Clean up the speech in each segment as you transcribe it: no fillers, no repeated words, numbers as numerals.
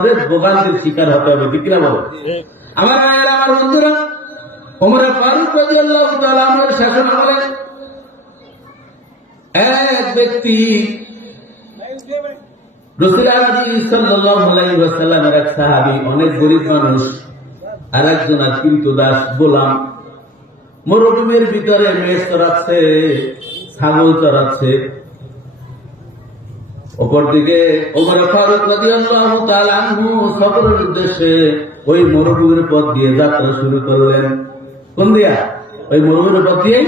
ভোগান্তির শিকার হতে হবে, ঠিক না বলো? আমার ভাইয়েরা, আমার বন্ধুরা, ওমর ফারুক রাদিয়াল্লাহু তাআলা আনহুর শাসন আমলে এক ব্যক্তি রাসূলুল্লাহ সাল্লাল্লাহু আলাইহি ওয়াসাল্লামের এক সাহাবী, অনেক গরীব মানুষ, আর একজন কৃতদাস গোলাম, মরুভূমির ভিতরে মেষ চড়াচ্ছে, ছাগল চড়াচ্ছে। অপরদিকে ওমর ফারুক রাদিয়াল্লাহু তাআলা আনহু সফরের উদ্দেশ্যে ওই মরুভূমির পথ দিয়ে যাত্রা শুরু করলেন। কোন দিয়া? ওই মরুভূমির পথ দিয়ে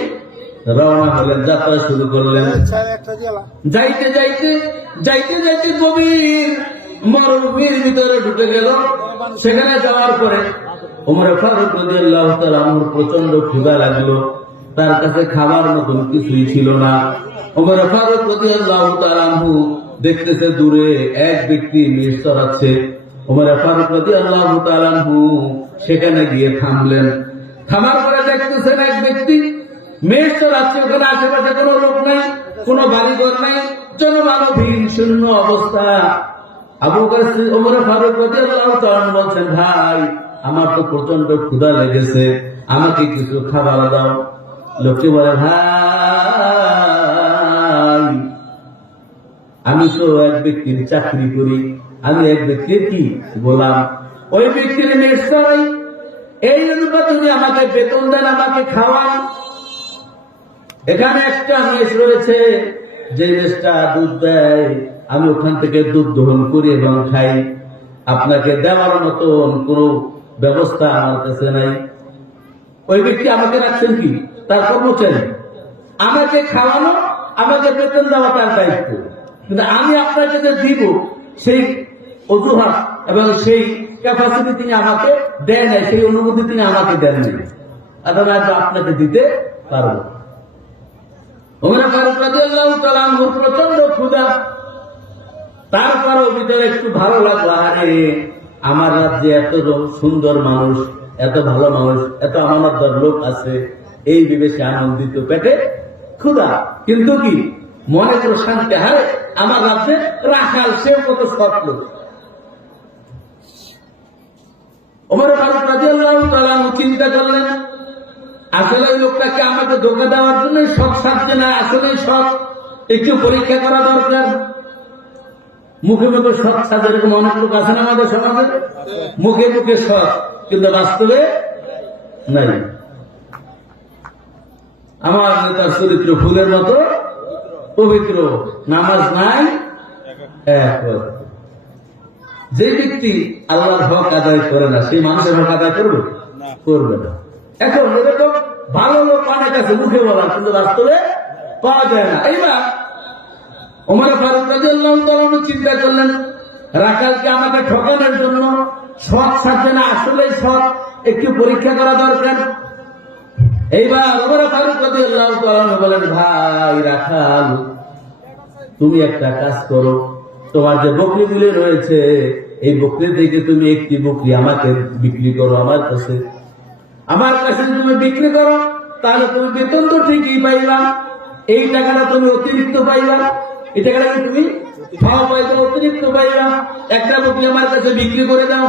রওনা হলেন, যাত্রা শুরু করলেন। যাইতে যাইতে যাইতে যাইতে গভীর মরুভূমির ভিতরে ঢুকে গেল। সেখানে যাওয়ার পরে ওমর ফারুক রাদিয়াল্লাহু তাআলা আনহুর প্রচন্ড ক্ষুধা লাগলো। তার কাছে খাবার মতন কিছুই ছিল না। ওমর ফারুক রাদিয়াল্লাহু তাআলা আনহু দেখতেছে দূরে এক ব্যক্তি মেষ চড়াচ্ছে। ওমর ফারুক রাদিয়াল্লাহু তাআলা আনহু সেখানে গিয়ে থামলেন। থামার পরে দেখতেছেন এক ব্যক্তি মেষ চড়াচ্ছে, ওখানে আশেপাশে কোনো লোক নাই, কোনো বাড়িঘর নাই, জনমানবহীন শূন্য অবস্থা। আবু বকর ওমর ফারুক রাদিয়াল্লাহু তাআলা আনহু বলছেন, ভাই আমার তো প্রচন্ড ক্ষুধা লেগেছে, আমাকে কিছু খাবার দাও। লোকটি বলে, ভাই আমি তো এক ব্যক্তির চাকরি করি, আমি এক ব্যক্তির কি গোলাম, ওই ব্যক্তির মেষ চড়াই, এই অনুপাতে তুমি আমাকে বেতন দেন, আমাকে খাওয়ান। এখানে একটা মেষ রয়েছে, যে মেষটা দুধ দেয়, আমি ওখান থেকে দুধ দহন করি এবং খাই। আপনাকে দেওয়ার মতন কোন ব্যবস্থা আমার কাছে নাই। ওই ব্যক্তি আমাকে রাখছেন কি তার কর্মচারী, আমাকে খাওয়ানো, আমাকে বেতন দেওয়া তার দায়িত্ব, কিন্তু আমি আপনাকে যে দিব সেই অজুহাত এবং সেই ক্যাপাসিটি তিনি আমাকে দেন নাই, সেই অনুমতি তিনি আমাকে দেন নাই, আপনাকে দিতে পারবো। ওমর ফারুক রাদিয়াল্লাহু তাআলা আনহুর প্রচন্ড ক্ষুধা, তারপরও ভিতরে একটু ভালো লাগলো, আরে আমার রাজ্যে এত সুন্দর মানুষ, এত ভালো মানুষ, এত আমানতদার লোক আছে, এই বিবেশে আনন্দিত, পেটে ক্ষুধা, কিন্তু কি মনে কোনো শান্তি, হারে আমার রাজ্যে রাখাল, সে কত সৎ লোক। ওমর ফারুক রাদিয়াল্লাহু তাআলা আনহু চিন্তা করলেন, আসলে এই লোকটাকে আমাকে ধোঁকা দেওয়ার জন্য সৎ সাজছে না, আসলে সৎ, একটু পরীক্ষা করা দরকার। মুখে মুখে সৎ সাজে, এরকম অনেক লোক আছেন আমাদের সমাজে, মুখে মুখে সৎ কিন্তু বাস্তবে নাই। আমার নেতার চরিত্র ফুলের মতো পবিত্র, নামাজ নাই এক। যে ব্যক্তি আল্লাহর হক আদায় করে না, সেই মানুষের হক আদায় করবে করবে না। এখন এরকম ভালো লোক অনেক আছে, মুখে বলা কিন্তু বাস্তবে পাওয়া যায় না। এইবার ওমর ফারুক রাদিয়াল্লাহু তাআলা আনহু চিন্তা করলেন, রাখালকে আমাকে ঠকানোর জন্য সৎ সাজছে না, আসলে সৎ, একটু পরীক্ষা করা দরকার। এইবার ওমর ফারুক রাদিয়াল্লাহু তাআলা আনহু বলেন, ভাই রাখাল, তুমি একটা কাজ করো, তোমার যে বকরিগুলি রয়েছে, এই বকরি থেকে তুমি একটি বকরি আমাকে বিক্রি করো আমার কাছে। আমার কাছে তুমি বিক্রি করো, তাহলে তুমি বেতন তো ঠিকই পাইবা, এই টাকাটা তুমি অতিরিক্ত পাইবা, এই টাকাটা তুমি খাওয়া পয়সা অতিরিক্ত পাইবা, একটা বকরি আমার কাছে বিক্রি করে দাও।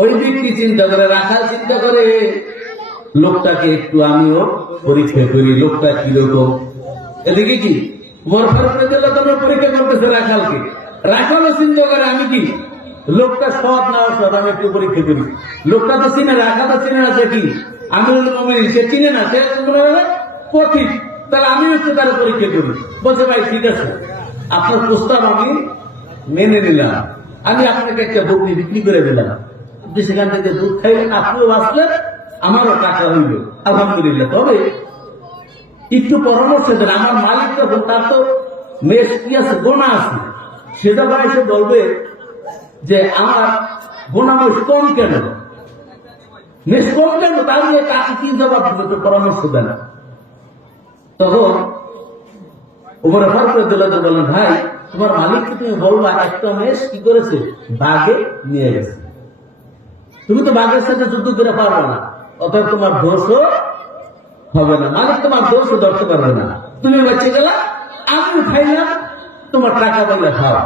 ওই ব্যক্তি চিন্তা করে, রাখাল চিন্তা করে, লোকটাকে একটু আমিও পরীক্ষা করি, লোকটা কিরকম। এদিকে কি ওমর ফারুক রাদিয়াল্লাহু তাআলা পরীক্ষা করতেছে রাখালকে, রাখালও চিন্তা করে, আমি কি লোকটা সৎ না অসৎ, আমি একটু পরীক্ষা করি। লোকটা তো চিনে, রাখা তো চিনে না, সে কি আমিরুল মুমিনিন, সে চিনে না, সে পথিক, তাহলে আমি একটু তার পরীক্ষা করি। বলছে, ভাই ঠিক আছে, আপনার প্রস্তাব আমি মেনে নিলাম, আমি আপনাকে একটা বকরি বিক্রি করে দিলাম, আপনি সেখান থেকে দুধ খাইলেন, আপনিও বাঁচলেন, আমারও টাকা হইল, আলহামদুলিল্লাহ। তবে একটু পরামর্শ দেন, আমার মালিক তখন, তার তো মেষ কি আছে, গোনা আছে, সে যখন এসে বলবে যে আমার গোনা মেষ কম কেন, মেষ কম কেন, তাহলে তাকে কি জবাব দেবে, তো পরামর্শ দেন। তখন ওমর ফারুক রাদিয়াল্লাহু তাআলা বলেন, ভাই তোমার মালিককে তুমি বলবা একটা মেষ কি করেছে, বাঘে নিয়ে গেছে, তুমি তো বাঘের সাথে যুদ্ধ করে পারবে না, অতএব তোমার দোষও হবে না, মালিক তোমার দোষও ধরতে পারবে না, তুমি বেঁচে গেলা, আমি খাইলাম, তোমার টাকা পাইলে খাও।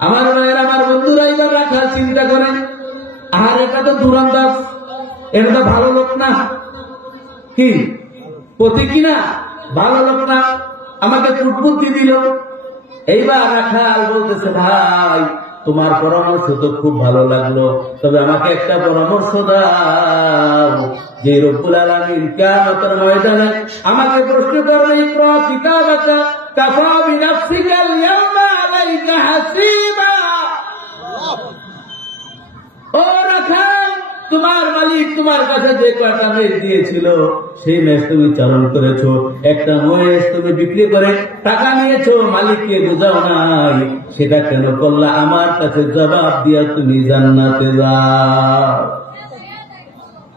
আমার ভাইয়ের, আমার বন্ধুরা এবার রাখার চিন্তা করেন, আর এটা তো দুরান্দাজ, এটা তো ভালো লোক না, কি পথি কিনা ভালো লোক না, আমাকে কুটবুদ্ধি দিল। এইবার রাখাল বলতেছে, ভাই তোমার পরামর্শ তো খুব ভালো লাগলো, তবে আমাকে একটা পরামর্শ দাও, যে রব্বুল আলামিন কিয়ামতের ময়দানে আমাকে প্রশ্ন করবে, ইকরা কিতাবাকা কাফা বিনাফসিকা আল-ইয়াওমা আলাইকা হাসিবা। ও রাখাল, তোমার মালিক তোমার কাছে যে কয়টা মেষ দিয়েছিল সেই মেষ তুমি চালন করেছো, একটা মহেশ তুমি বিক্রি করে টাকা নিয়েছো, মালিককে বোঝাও নাই, সেটা কেন করলা? আমার কাছে জবাব দিয়া তুমি জান্নাতে যাও।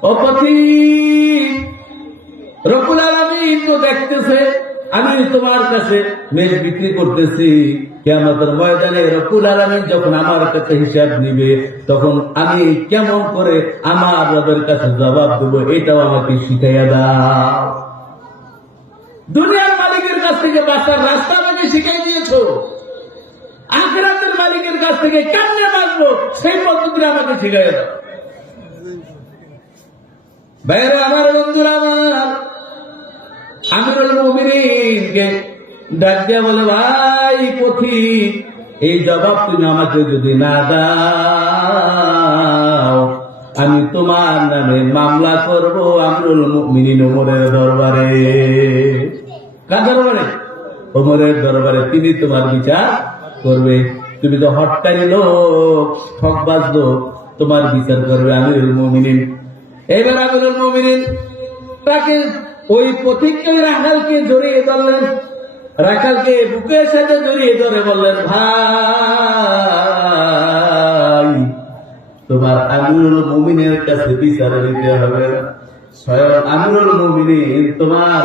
ও পথিক, রব্বুল আলামিন তো দেখতেছে আমি তোমার কাছে মেষ বিক্রি করতেছি, কিয়ামতের ময়দানে রব্বুল আলামিন যখন আমার কাছে হিসাব নিবে, তখন আমি কেমন করে আমার রবের কাছে জবাব দেবো, এটাও আমাকে শিখাইয়া দাও। দুনিয়ার মালিকের কাছ থেকে বাঁচার রাস্তা আমাকে শিখাই দিয়েছো, আখিরাতের মালিকের কাছ থেকে কেমনে বাঁচবো সেই পদ্ধতি আমাকে শিখাইয়া দাও। বাইরে আমার বন্ধুরা, আমার আমিরুল মুমিনিনকে ডাক দিয়া বলে, ভাই পথিক, এই জবাব তুমি আমাকে যদি না দাও, আমি তোমার নামে মামলা করব আমিরুল মুমিনিন ওমরের দরবারে। কার দরবারে? ওমরের দরবারে। তিনি তোমার বিচার করবে। তুমি তো হটকারী লোক, ঠকবাজ লোক, তোমার বিচার করবে আমিরুল মুমিনিন। এবার আমিরুল মুমিনিন তাকে ওই পথিককে রাখালকে জড়িয়ে ধরলেন, রাখালকে বুকের সাথে জড়িয়ে ধরে বললেন, ভাই তোমার আমিরুল মুমিনের কাছে বিচার দিতে হবে, স্বয়ং আমিরুল মুমিনিন তোমার